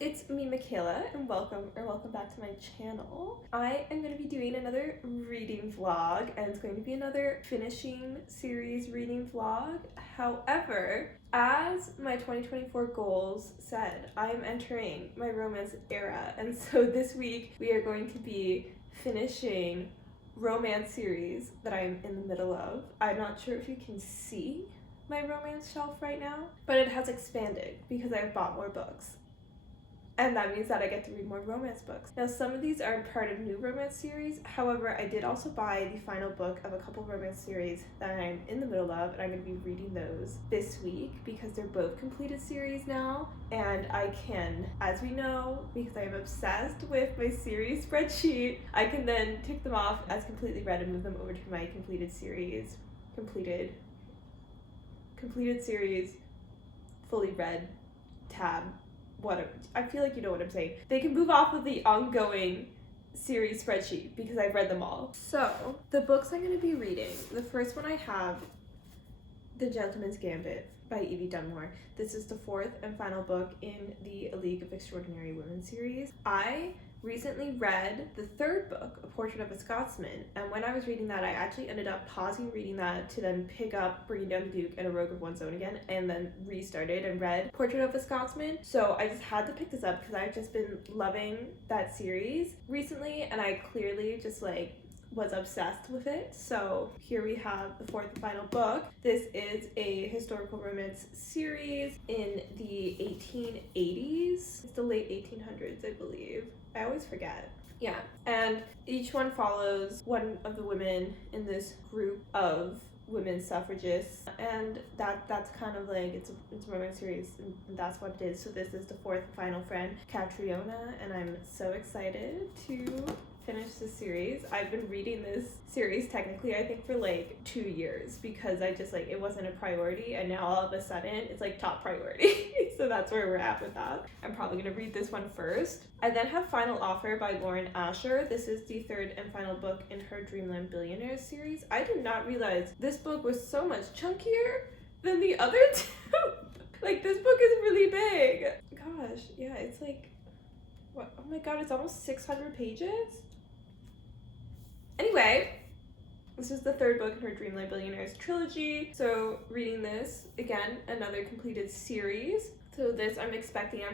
it's me, Michaela, and welcome back to my channel. I am going to be doing another reading vlog, and it's going to be another finishing series reading vlog. However, as my 2024 goals said, I am entering my romance era, and so this week we are going to be finishing romance series that I'm in the middle of. I'm not sure if you can see my romance shelf right now, but it has expanded because I've bought more books. And that means that I get to read more romance books. Now, some of these are part of new romance series. However, I did also buy the final book of a couple romance series that I'm in the middle of, and I'm going to be reading those this week because they're both completed series now. And I can, as we know, because I am obsessed with my series spreadsheet, I can then tick them off as completely read and move them over to my completed series, fully read tab. Whatever. I feel like you know what I'm saying. They can move off of the ongoing series spreadsheet because I've read them all. So, the books I'm going to be reading, the first one I have, The Gentleman's Gambit by Evie Dunmore. This is the fourth and final book in the A League of Extraordinary Women series. I recently read the third book, A Portrait of a Scotsman, and when I was reading that, I actually ended up pausing reading that to then pick up Bringing Down the Duke and A Rogue of One's Own again, and then restarted and read Portrait of a Scotsman. So I just had to pick this up because I've just been loving that series recently, and I clearly just was obsessed with it. So here we have the fourth and final book. This is a historical romance series in the 1880s. It's the late 1800s, I believe. I always forget. Yeah, and each one follows one of the women in this group of women suffragists, and that's kind of it's a romance series, and that's what it is. So this is the fourth and final friend, Catriona, and I'm so excited to finish this series. I've been reading this series technically I think for 2 years because I just it wasn't a priority, and now all of a sudden it's top priority. So that's where we're at with that. I'm probably gonna read this one first. I then have Final Offer by Lauren Asher. This is the third and final book in her Dreamland Billionaires series. I did not realize this book was so much chunkier than the other two. This book is really big. Gosh, yeah, it's what? Oh my god, it's almost 600 pages. Anyway, this is the third book in her Dreamland Billionaires trilogy. So reading this, again, another completed series. So this, I'm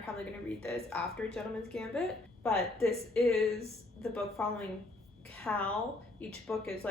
probably going to read this after Gentleman's Gambit. But this is the book following Cal. Each book is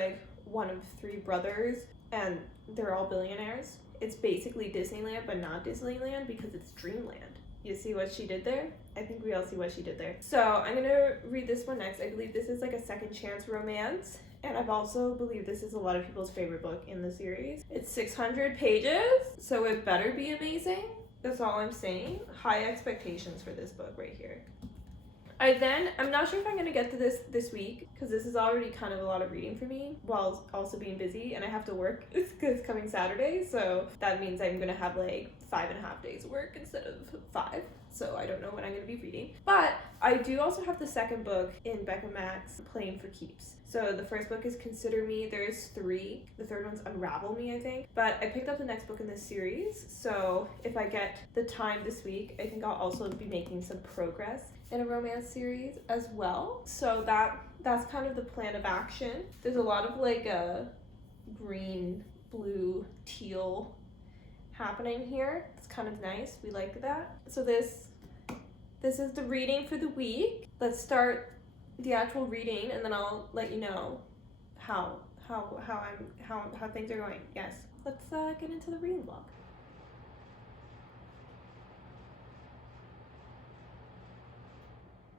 one of three brothers, and they're all billionaires. It's basically Disneyland, but not Disneyland because it's Dreamland. You see what she did there? I think we all see what she did there. So I'm gonna read this one next. I believe this is a second chance romance, and I've also believe this is a lot of people's favorite book in the series. It's 600 pages, so it better be amazing. That's all I'm saying. High expectations for this book right here. I'm not sure if I'm gonna get to this week because this is already kind of a lot of reading for me while also being busy, and I have to work this coming Saturday, so that means I'm gonna have 5.5 days of work instead of 5. So I don't know what I'm going to be reading. But I do also have the second book in Becca Mack's Playing for Keeps. So the first book is Consider Me. There's 3. The third one's Unravel Me, I think. But I picked up the next book in this series. So if I get the time this week, I think I'll also be making some progress in a romance series as well. So that's kind of the plan of action. There's a lot of a green, blue, teal happening here. It's kind of nice. We like that. So this is the reading for the week. Let's start the actual reading, and then I'll let you know how things are going. Yes. Let's get into the reading vlog.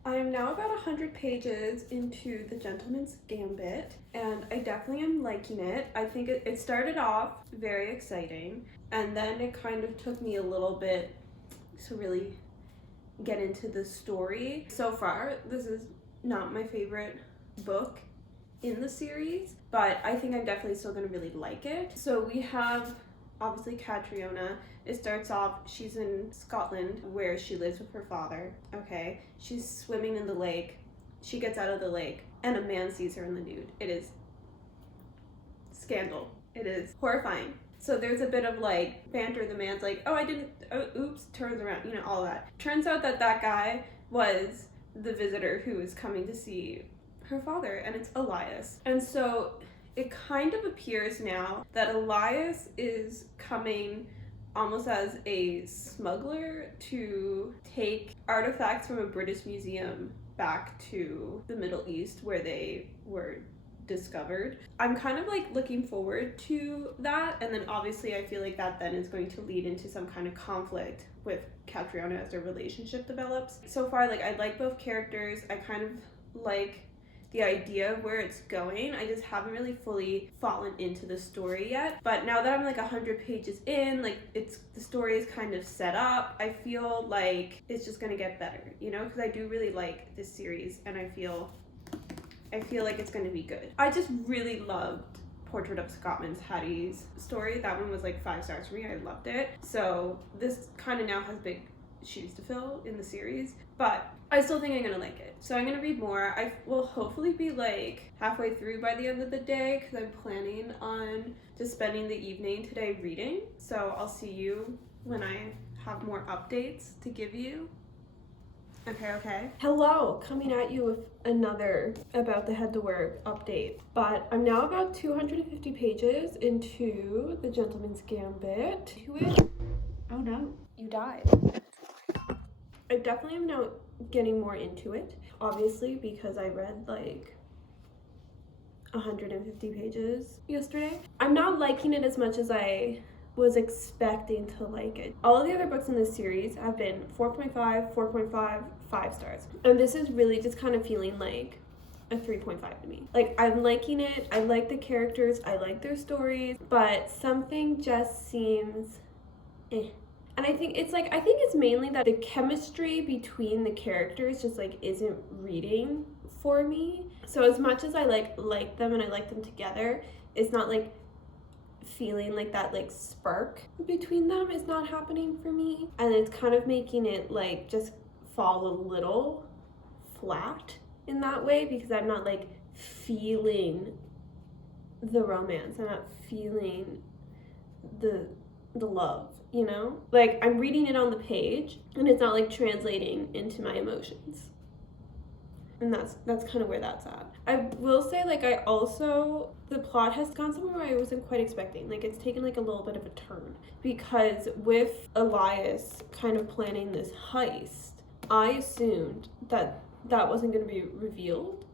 I am now about 100 pages into The Gentleman's Gambit, and I definitely am liking it. I think it started off very exciting, and then it kind of took me a little bit to really get into the story. So far, this is not my favorite book in the series, but I think I'm definitely still going to really like it. So we have, obviously, Catriona. It starts off, she's in Scotland where she lives with her father, okay? She's swimming in the lake. She gets out of the lake, and a man sees her in the nude. It is scandal. It is horrifying. So there's a bit of like banter. The man's like, oh, I didn't, oh, oops, turns around, you know, all that. Turns out that that guy was the visitor who is coming to see her father, and it's Elias. And so it kind of appears now that Elias is coming almost as a smuggler to take artifacts from a British museum back to the Middle East where they were discovered. I'm kind of like looking forward to that, and then obviously I feel like that then is going to lead into some kind of conflict with Catriona as their relationship develops. So far, like, I like both characters. I kind of like the idea of where it's going. I just haven't really fully fallen into the story yet. But now that I'm like 100 pages in, like the story is kind of set up, I feel like it's just gonna get better, you know, because I do really like this series, and I feel like it's gonna be good. I just really loved Portrait of Scotland's Hattie's story. That one was like 5 stars for me. I loved it. So this kind of now has big shoes to fill in the series, but I still think I'm gonna like it. So I'm gonna read more. I will hopefully be like halfway through by the end of the day, because I'm planning on just spending the evening today reading. So I'll see you when I have more updates to give you. Okay. Hello, coming at you with another About the Head to Work update. But I'm now about 250 pages into The Gentleman's Gambit. Oh no, you died. I definitely am now getting more into it, obviously, because I read like 150 pages yesterday. I'm not liking it as much as I was expecting to like it. All of the other books in this series have been 4.5, 4.5, 5 stars. And this is really just kind of feeling like a 3.5 to me. Like, I'm liking it. I like the characters. I like their stories. But something just seems eh. And I think it's mainly that the chemistry between the characters just like isn't reading for me. So as much as I like them and I like them together, it's not like feeling like that like spark between them is not happening for me, and it's kind of making it like just fall a little flat in that way, because I'm not like feeling the romance. I'm not feeling the love, you know? Like, I'm reading it on the page and it's not like translating into my emotions. And that's kind of where that's at. I will say, like, the plot has gone somewhere I wasn't quite expecting. Like, it's taken like a little bit of a turn, because with Elias kind of planning this heist, I assumed that wasn't going to be revealed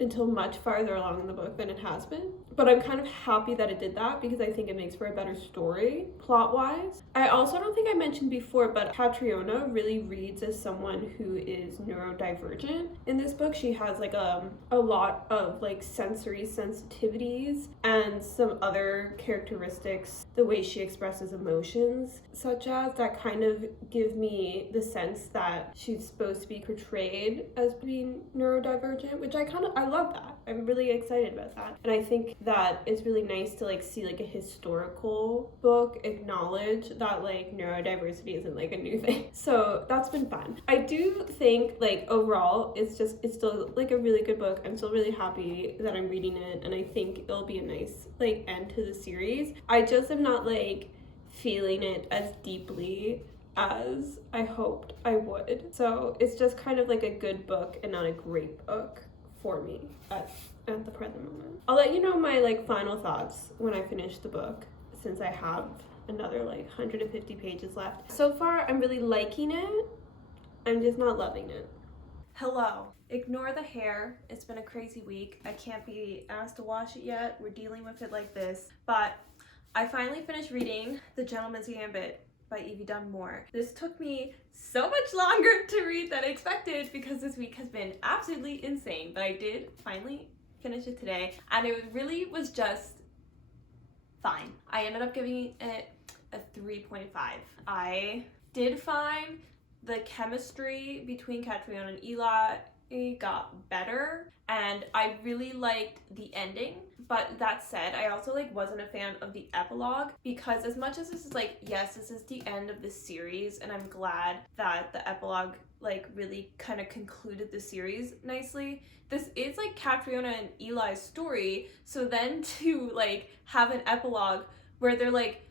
until much farther along in the book than it has been. But I'm kind of happy that it did that, because I think it makes for a better story plot-wise. I also don't think I mentioned before, but Catriona really reads as someone who is neurodivergent. In this book, she has like a lot of like sensory sensitivities and some other characteristics, the way she expresses emotions, such as that kind of give me the sense that she's supposed to be portrayed as being neurodivergent, which I love that. I'm really excited about that. And I think that it's really nice to like see like a historical book acknowledge that like neurodiversity isn't like a new thing. So that's been fun. I do think like overall it's still like a really good book. I'm still really happy that I'm reading it, and I think it'll be a nice like end to the series. I just am not like feeling it as deeply as I hoped I would. So it's just kind of like a good book and not a great book for me at the present moment. I'll let you know my like final thoughts when I finish the book, since I have another like 150 pages left. So far, I'm really liking it. I'm just not loving it. Hello. Ignore the hair. It's been a crazy week. I can't be asked to wash it yet. We're dealing with it like this. But I finally finished reading The Gentleman's Gambit by Evie Dunmore. This took me so much longer to read than I expected, because this week has been absolutely insane, but I did finally finish it today, and it really was just fine. I ended up giving it a 3.5. I did find the chemistry between Catriona and Eli got better, and I really liked the ending. But that said, I also like wasn't a fan of the epilogue, because as much as this is like, yes, this is the end of this series, and I'm glad that the epilogue like really kind of concluded the series nicely, this is like Catriona and Eli's story. So then to like have an epilogue where they're like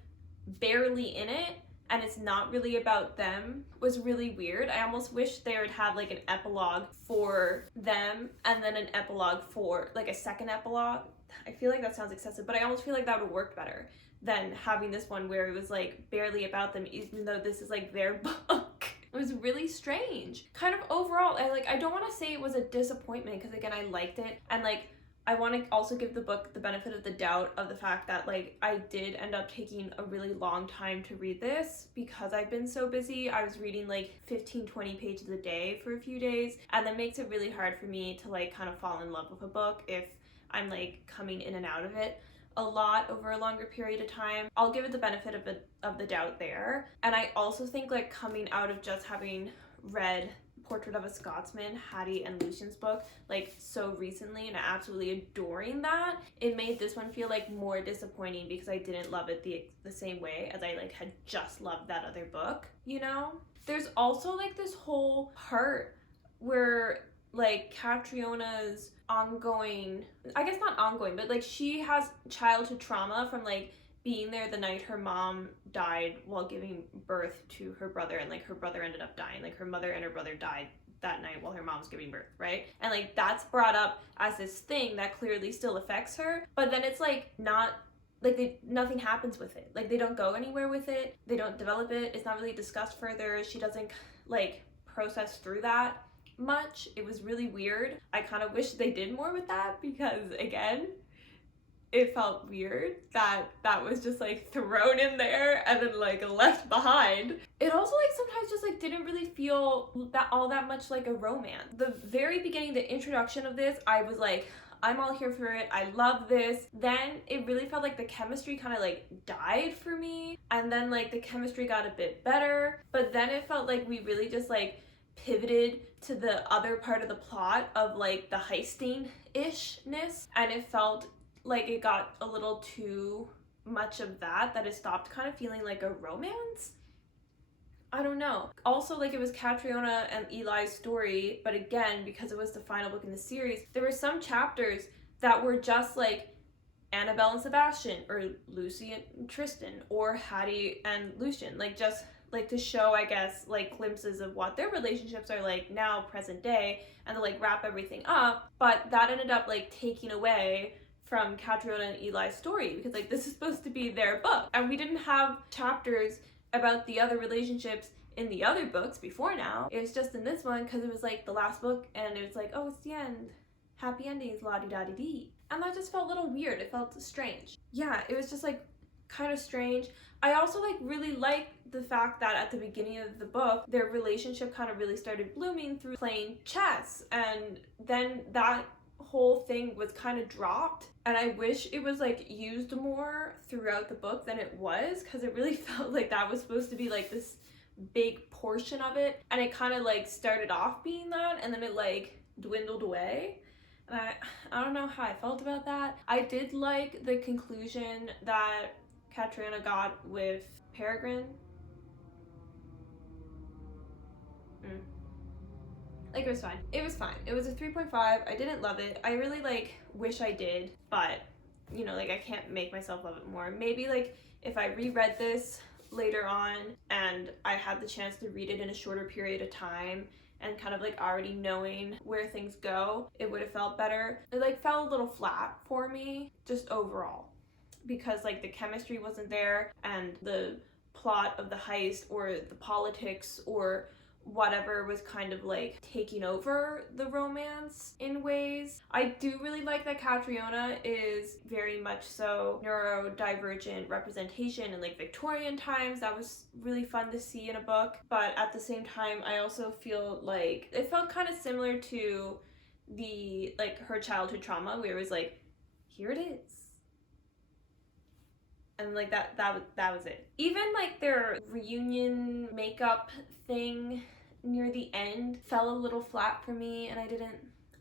barely in it and it's not really about them was really weird. I almost wish they would have like an epilogue for them and then an epilogue for like a second epilogue. I feel like that sounds excessive, but I almost feel like that would work better than having this one where it was like barely about them, even though this is like their book. It was really strange. Kind of overall, I don't want to say it was a disappointment because again, I liked it, and like I want to also give the book the benefit of the doubt of the fact that like I did end up taking a really long time to read this because I've been so busy. I was reading like 15-20 pages a day for a few days, and that makes it really hard for me to like kind of fall in love with a book if I'm like coming in and out of it a lot over a longer period of time. I'll give it the benefit of the doubt there. And I also think like coming out of just having read Portrait of a Scotsman, Hattie and Lucian's book, like so recently and absolutely adoring that, it made this one feel like more disappointing because I didn't love it the same way as I like had just loved that other book, you know? There's also like this whole part where like Catriona's ongoing, I guess not ongoing, but like she has childhood trauma from like being there the night her mom died while giving birth to her brother, and like her brother ended up dying. Like her mother and her brother died that night while her mom's giving birth, right? And like that's brought up as this thing that clearly still affects her, but then it's like not like nothing happens with it. Like they don't go anywhere with it. They don't develop it. It's not really discussed further. She doesn't like process through that much. It was really weird. I kind of wish they did more with that because again, it felt weird that that was just like thrown in there and then like left behind. It also like sometimes just like didn't really feel that all that much like a romance. The very beginning, the introduction of this, I was like, I'm all here for it. I love this. Then it really felt like the chemistry kind of like died for me. And then like the chemistry got a bit better. But then it felt like we really just like pivoted to the other part of the plot of like the heisting-ishness. And it felt like it got a little too much of that it stopped kind of feeling like a romance. I don't know. Also, like it was Catriona and Eli's story, but again, because it was the final book in the series, there were some chapters that were just like Annabelle and Sebastian, or Lucy and Tristan, or Hattie and Lucian, like just like to show, I guess, like glimpses of what their relationships are like now, present day, and to like wrap everything up. But that ended up like taking away from Catriona and Eli's story because like this is supposed to be their book, and we didn't have chapters about the other relationships in the other books before now. It was just in this one because it was like the last book and it was like, oh, it's the end, happy endings, la-di-da-di-dee. And that just felt a little weird. It felt strange. Yeah, it was just like kind of strange. I also like really liked the fact that at the beginning of the book their relationship kind of really started blooming through playing chess, and then that whole thing was kind of dropped, and I wish it was like used more throughout the book than it was, because it really felt like that was supposed to be like this big portion of it, and it kind of like started off being that and then it like dwindled away, and I don't know how I felt about that. I did like the conclusion that Catriona got with Peregrine. Like, it was fine. It was fine. It was a 3.5. I didn't love it. I really, like, wish I did, but, you know, like, I can't make myself love it more. Maybe, like, if I reread this later on and I had the chance to read it in a shorter period of time and kind of, like, already knowing where things go, it would have felt better. It, like, felt a little flat for me, just overall, because, like, the chemistry wasn't there and the plot of the heist or the politics or whatever was kind of like taking over the romance in ways. I do really like that Catriona is very much so neurodivergent representation in like Victorian times. That was really fun to see in a book, but at the same time I also feel like it felt kind of similar to the like her childhood trauma where it was like, here it is. And like that was it. Even like their reunion makeup thing near the end fell a little flat for me, and I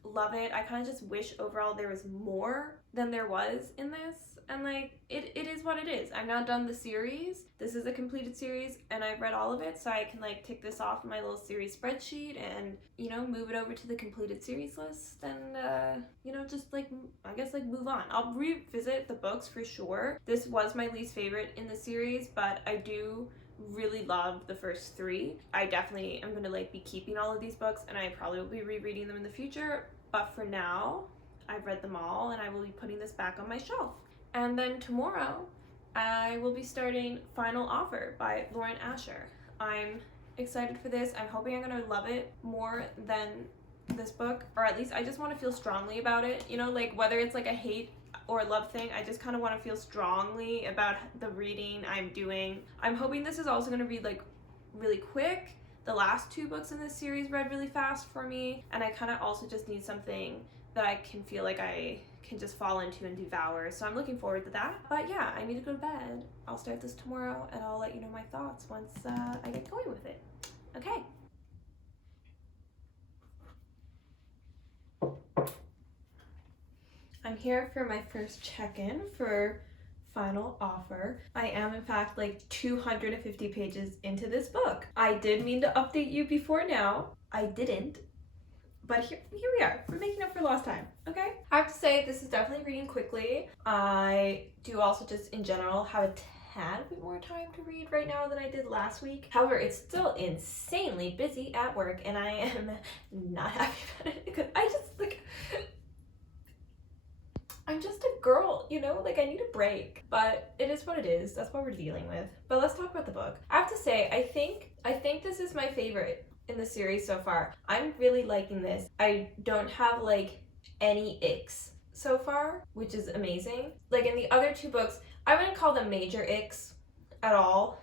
love it. I kind of just wish overall there was more than there was in this. And like, it is what it is. I'm now done the series. This is a completed series and I've read all of it, so I can like tick this off in my little series spreadsheet and, you know, move it over to the completed series list and, you know, just like, I guess like move on. I'll revisit the books for sure. This was my least favorite in the series, but I do really love the first 3. I definitely am going to like be keeping all of these books and I probably will be rereading them in the future, but for now I've read them all and I will be putting this back on my shelf. And then tomorrow I will be starting Final Offer by Lauren Asher. I'm excited for this. I'm hoping I'm going to love it more than this book, or at least I just want to feel strongly about it, you know, like whether it's like a hate or love thing, I just kind of want to feel strongly about the reading I'm doing. I'm hoping this is also going to read like really quick. The last 2 books in this series read really fast for me, and I kind of also just need something that I can feel like I can just fall into and devour. So I'm looking forward to that. But yeah, I need to go to bed. I'll start this tomorrow and I'll let you know my thoughts once I get going with it. Okay. I'm here for my first check-in for Final Offer. I am in fact like 250 pages into this book. I did mean to update you before now. I didn't. But here we are. We're making up for lost time, okay? I have to say, this is definitely reading quickly. I do also just, in general, have a tad bit more time to read right now than I did last week. However, it's still insanely busy at work, and I am not happy about it because I just, like, I'm just a girl, you know? Like, I need a break. But it is what it is. That's what we're dealing with. But let's talk about the book. I have to say, I think this is my favorite in the series so far. I'm really liking this. I don't have like any icks so far, which is amazing. Like in the other 2 books, I wouldn't call them major icks at all,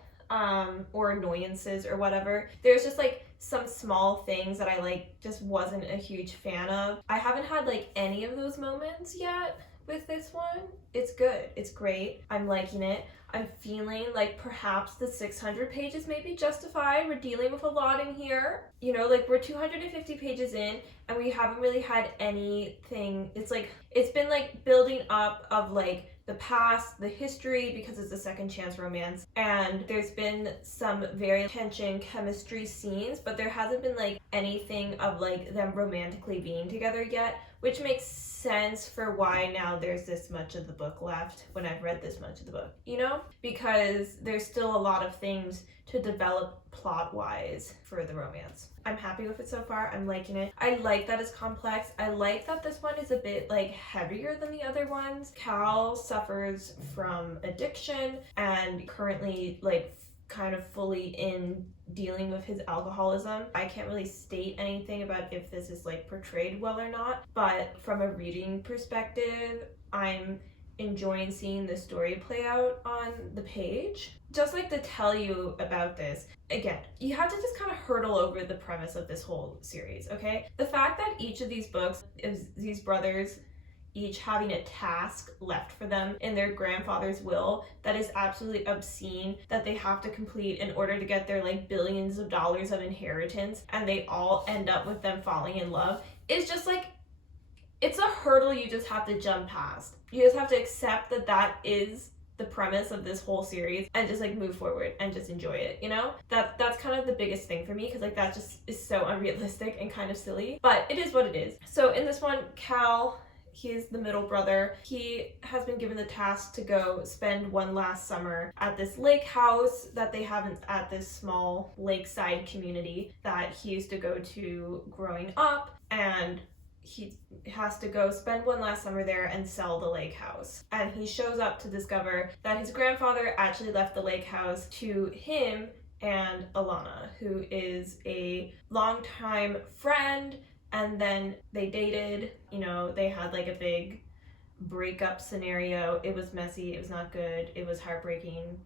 or annoyances or whatever. There's just like some small things that I like just wasn't a huge fan of. I haven't had like any of those moments yet with this one. It's good. It's great. I'm liking it. I'm feeling like perhaps the 600 pages may be justified. We're dealing with a lot in here. You know, like we're 250 pages in and we haven't really had anything. It's like, it's been like building up of like the past, the history, because it's a second chance romance. And there's been some very tension chemistry scenes, but there hasn't been like anything of like them romantically being together yet, which makes sense for why now there's this much of the book left when I've read this much of the book, you know? Because there's still a lot of things to develop plot-wise for the romance. I'm happy with it so far. I'm liking it. I like that it's complex. I like that this one is a bit like heavier than the other ones. Cal suffers from addiction and currently like kind of fully in dealing with his alcoholism. I can't really state anything about if this is like portrayed well or not, but from a reading perspective, I'm enjoying seeing the story play out on the page. Just like to tell you about this, again, you have to just kind of hurdle over the premise of this whole series, okay? The fact that each of these books is these brothers each having a task left for them in their grandfather's will that is absolutely obscene, that they have to complete in order to get their like billions of dollars of inheritance, and they all end up with them falling in love, is just like, it's a hurdle you just have to jump past. You just have to accept that that is the premise of this whole series and just like move forward and just enjoy it, you know? That's kind of the biggest thing for me, because like that just is so unrealistic and kind of silly, but it is what it is. So in this one, Cal, he's the middle brother. He has been given the task to go spend one last summer at this lake house that they have at this small lakeside community that he used to go to growing up, and he has to go spend one last summer there and sell the lake house. And he shows up to discover that his grandfather actually left the lake house to him and Alana, who is a longtime friend. And then they dated, you know, they had like a big breakup scenario. It was messy, it was not good, it was heartbreaking,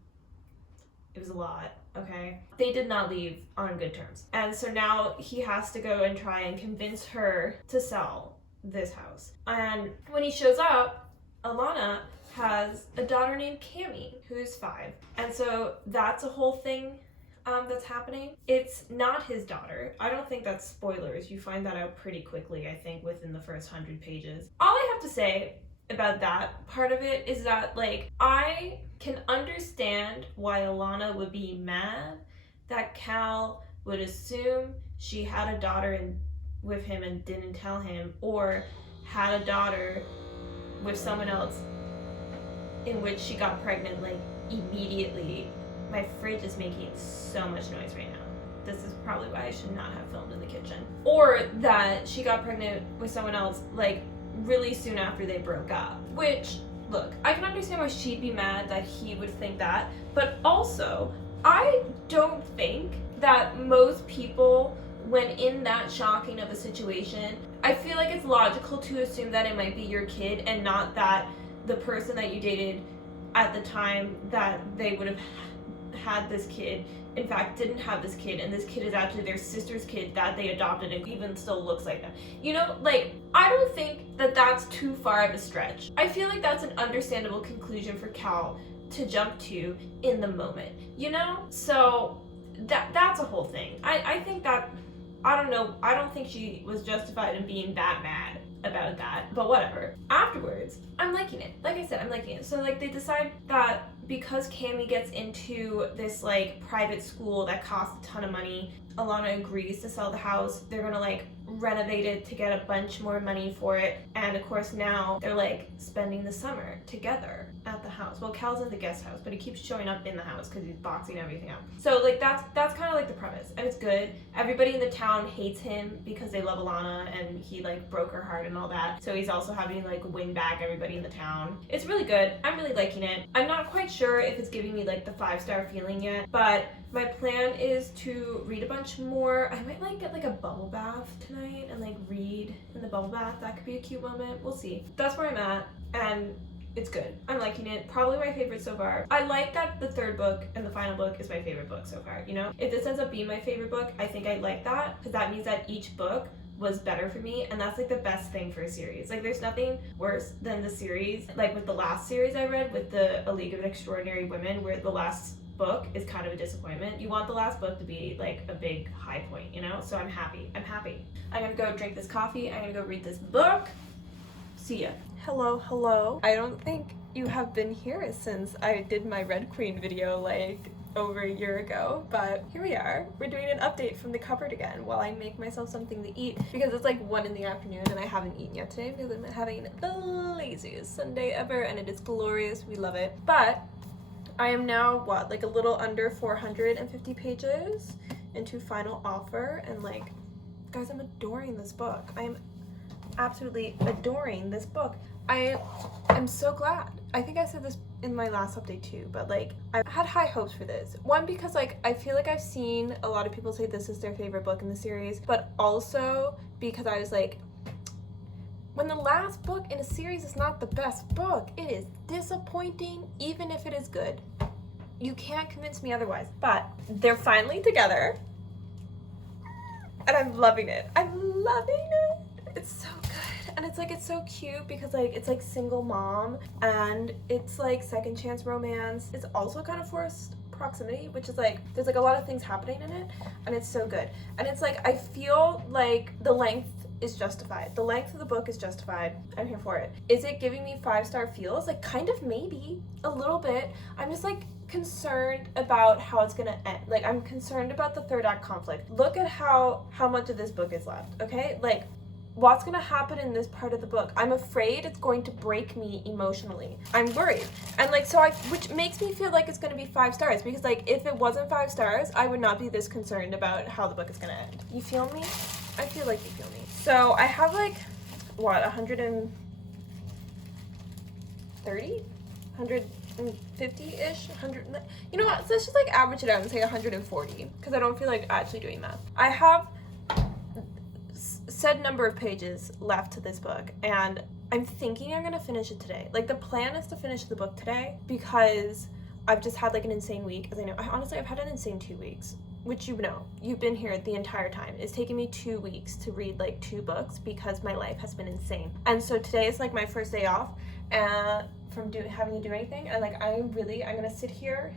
it was a lot, okay? They did not leave on good terms. And so now he has to go and try and convince her to sell this house. And when he shows up, Alana has a daughter named Cammie, who's 5. And so that's a whole thing that's happening. It's not his daughter. I don't think that's spoilers. You find that out pretty quickly, I think, within the first 100 pages. All I have to say about that part of it is that, like, I can understand why Alana would be mad that Cal would assume she had a daughter with him and didn't tell him, or had a daughter with someone else in which she got pregnant, like, immediately. My fridge is making so much noise right now. This is probably why I should not have filmed in the kitchen. Or that she got pregnant with someone else, like, really soon after they broke up. Which, look, I can understand why she'd be mad that he would think that, but also, I don't think that most people, when in that shocking of a situation, I feel like it's logical to assume that it might be your kid and not that the person that you dated at the time that they would have had this kid, in fact, didn't have this kid, and this kid is actually their sister's kid that they adopted and even still looks like them. You know, like, I don't think that that's too far of a stretch. I feel like that's an understandable conclusion for Cal to jump to in the moment, you know? So that's a whole thing. I think that, I don't know, I don't think she was justified in being that mad about that, but whatever. Afterwards, I'm liking it. Like I said, I'm liking it. So, like, they decide that because Cammy gets into this, like, private school that costs a ton of money, Alana agrees to sell the house. They're gonna, like, renovate it to get a bunch more money for it. And of course now they're, like, spending the summer together at the house. Well, Cal's in the guest house, but he keeps showing up in the house because he's boxing everything up. So, like, that's kind of like the premise, and it's good. Everybody in the town hates him because they love Alana and he, like, broke her heart and all that. So he's also having to, like, win back everybody in the town. It's really good. I'm really liking it. I'm not quite sure if it's giving me, like, the 5-star feeling yet, but my plan is to read a bunch more. I might, like, get, like, a bubble bath tonight and, like, read in the bubble bath. That could be a cute moment. We'll see. That's where I'm at, and it's good. I'm liking it. Probably my favorite so far. I like that the third book and the final book is my favorite book so far, you know? If this ends up being my favorite book, I think I'd like that, because that means that each book was better for me, and that's, like, the best thing for a series. Like, there's nothing worse than the series, like with the last series I read with A League of Extraordinary Women, where the last book is kind of a disappointment. You want the last book to be, like, a big high point, you know? So I'm happy. I'm gonna go drink this coffee. I'm gonna go read this book. See ya. Hello. I don't think you have been here since I did my Red Queen video, like, over a year ago, but here we are. We're doing an update from the cupboard again while I make myself something to eat, because it's like 1 in the afternoon and I haven't eaten yet today because I'm having the laziest Sunday ever, and it is glorious. We love it. But I am now, like, a little under 450 pages into final offer, and, like, guys, I'm adoring this book. I am absolutely adoring this book. I am so glad. I think I said this in my last update too, but, like, I had high hopes for this. One, because, like, I feel like I've seen a lot of people say this is their favorite book in the series, but also because I was like, when the last book in a series is not the best book, it is disappointing, even if it is good. You can't convince me otherwise. But they're finally together, and I'm loving it. I'm loving it. It's so good. And it's, like, it's so cute because, like, it's, like, single mom, and it's, like, second chance romance. It's also kind of forced proximity, which is, like, there's, like, a lot of things happening in it, and it's so good. And it's, like, I feel like the length is justified. The length of the book is justified. I'm here for it. Is it giving me 5-star feels? Like, kind of, maybe a little bit. I'm just, like, concerned about how it's gonna end. Like, I'm concerned about the third act conflict. Look at how much of this book is left, okay? Like, what's gonna happen in this part of the book? I'm afraid it's going to break me emotionally. I'm worried. And, like, so which makes me feel like it's gonna be 5 stars, because, like, if it wasn't 5 stars, I would not be this concerned about how the book is gonna end. You feel me? I feel like you feel me. So I have, like, what, 130? 150-ish? 100, you know what, so let's just, like, average it out and say 140, because I don't feel like actually doing math. I have said number of pages left to this book, and I'm thinking I'm gonna finish it today. Like, the plan is to finish the book today because I've just had, like, an insane week, as I know. I've had an insane 2 weeks, which, you know, you've been here the entire time. It's taken me 2 weeks to read, like, 2 books because my life has been insane. And so today is, like, my first day off from having to do anything, and, like, I'm gonna sit here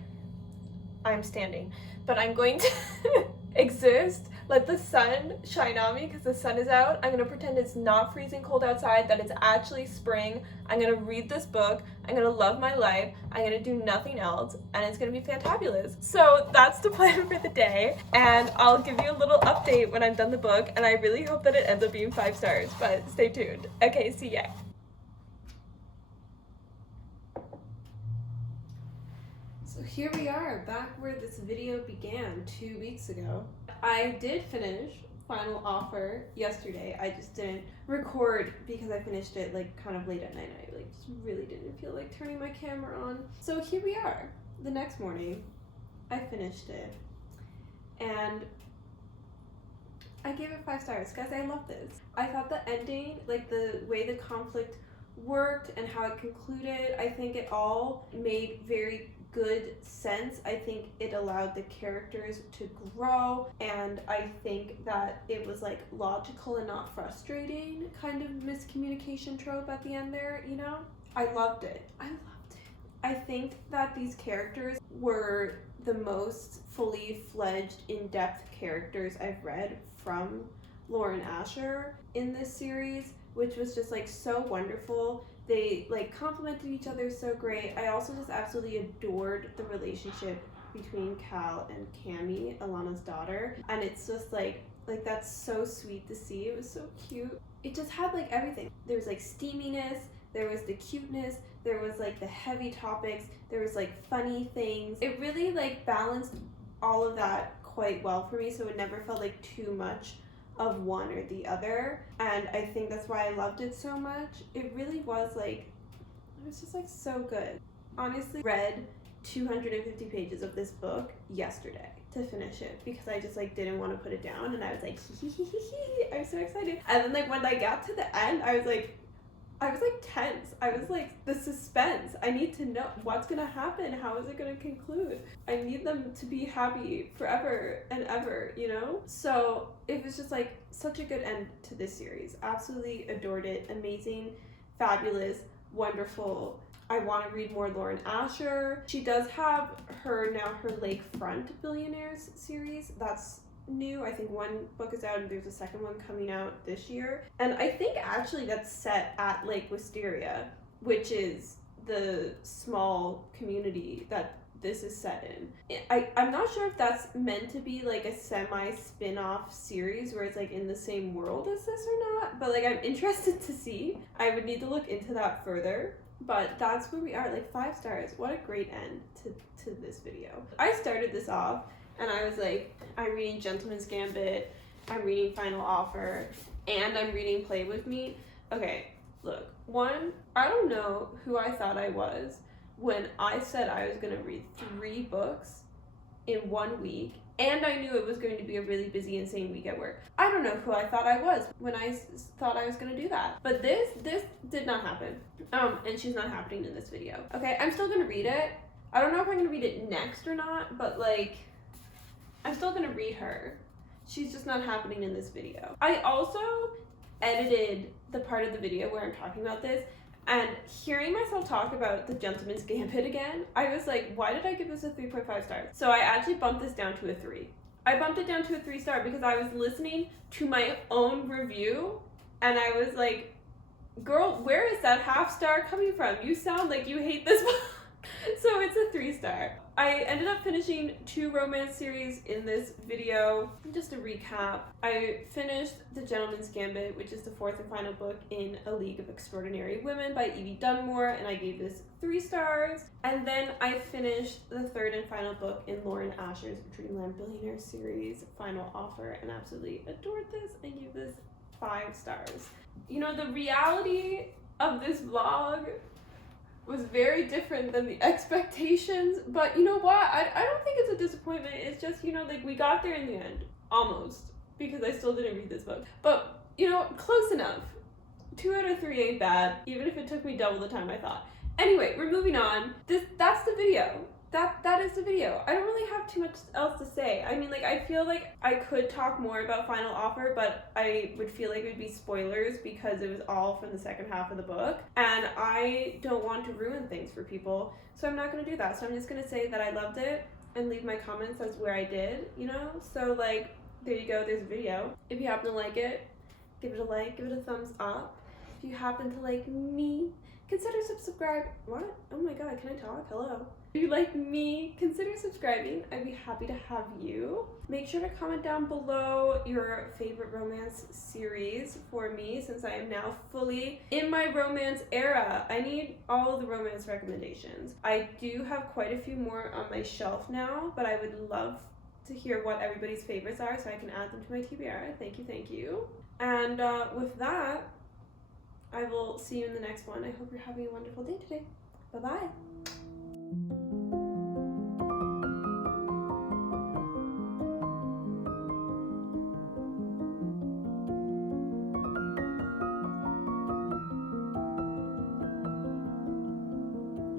I'm standing, but I'm going to exist, let the sun shine on me because the sun is out. I'm gonna pretend it's not freezing cold outside, that it's actually spring. I'm gonna read this book, I'm gonna love my life, I'm gonna do nothing else, and it's gonna be fantabulous. So that's the plan for the day, and I'll give you a little update when I'm done the book, and I really hope that it ends up being 5 stars, but stay tuned. Okay, see ya. So here we are, back where this video began 2 weeks ago. I did finish Final Offer yesterday. I just didn't record because I finished it like kind of late at night. I like just really didn't feel like turning my camera on. So here we are. The next morning, I finished it. And I gave it 5 stars. Guys, I love this. I thought the ending, like the way the conflict worked and how it concluded, I think it all made very good sense. I think it allowed the characters to grow, and I think that it was like logical and not frustrating kind of miscommunication trope at the end there, you know? I loved it. I think that these characters were the most fully fledged, in-depth characters I've read from Lauren Asher in this series, which was just like so wonderful. They like complemented each other so great. I also just absolutely adored the relationship between Cal and Cammy, Alana's daughter, and it's just like that's so sweet to see. It was so cute. It just had like everything. There was like steaminess, there was the cuteness, there was like the heavy topics, there was like funny things. It really like balanced all of that quite well for me, so it never felt like too much of one or the other, and I think that's why I loved it so much. It really was like, it was just like so good. Honestly, read 250 pages of this book yesterday to finish it because I just like didn't want to put it down, and I was like I was so excited. And then like when I got to the end, I was like tense. I was like, the suspense. I need to know what's gonna happen. How is it gonna conclude? I need them to be happy forever and ever, you know? So it was just like such a good end to this series. Absolutely adored it. Amazing, fabulous, wonderful. I want to read more Lauren Asher. She does have her Lakefront Billionaires series. That's new. I think one book is out and there's a second one coming out this year. And I think actually that's set at Lake Wisteria, which is the small community that this is set in. I'm not sure if that's meant to be like a semi-spin-off series where it's like in the same world as this or not, but like I'm interested to see. I would need to look into that further. But that's where we are, like 5 stars. What a great end to this video. I started this off and I was like, I'm reading Gentleman's Gambit, I'm reading Final Offer, and I'm reading Play With Me. Okay, look, one, I don't know who I thought I was when I said I was gonna read 3 books in 1 week, and I knew it was going to be a really busy, insane week at work. I don't know who I thought I was when I thought I was gonna do that. But this did not happen. And she's not happening in this video. Okay, I'm still gonna read it. I don't know if I'm gonna read it next or not, but like, I'm still gonna read her. She's just not happening in this video. I also edited the part of the video where I'm talking about this, and hearing myself talk about the Gentleman's Gambit again, I was like, why did I give this a 3.5 stars? So I actually bumped this down to a 3. I bumped it down to a 3 star because I was listening to my own review, and I was like, girl, where is that half star coming from? You sound like you hate this book. So it's a 3 star. I ended up finishing 2 romance series in this video. Just to recap, I finished The Gentleman's Gambit, which is the 4th and final book in A League of Extraordinary Women by Evie Dunmore, and I gave this 3 stars. And then I finished the 3rd and final book in Lauren Asher's Dreamland Billionaire series, Final Offer, and absolutely adored this and gave this 5 stars. You know, the reality of this vlog was very different than the expectations, but you know what? I don't think it's a disappointment. It's just, you know, like we got there in the end, almost, because I still didn't read this book. But, you know, close enough. 2 out of 3 ain't bad, even if it took me double the time I thought. Anyway, we're moving on. That's the video. That is the video. I don't really have too much else to say. I mean, like, I feel like I could talk more about Final Offer, but I would feel like it would be spoilers because it was all from the second half of the book, and I don't want to ruin things for people, so I'm not going to do that. So I'm just going to say that I loved it. and leave my comments as where I did, you know? So like, there you go, there's a video. If you happen to like it, give it a like, give it a thumbs up. If you happen to like me, consider subscribe. What? Oh my god, can I talk? Hello. If you like me, consider subscribing. I'd be happy to have you. Make sure to comment down below your favorite romance series for me, since I am now fully in my romance era. I need all of the romance recommendations. I do have quite a few more on my shelf now, but I would love to hear what everybody's favorites are so I can add them to my TBR. Thank you, thank you. And with that, I will see you in the next one. I hope you're having a wonderful day today. Bye-bye.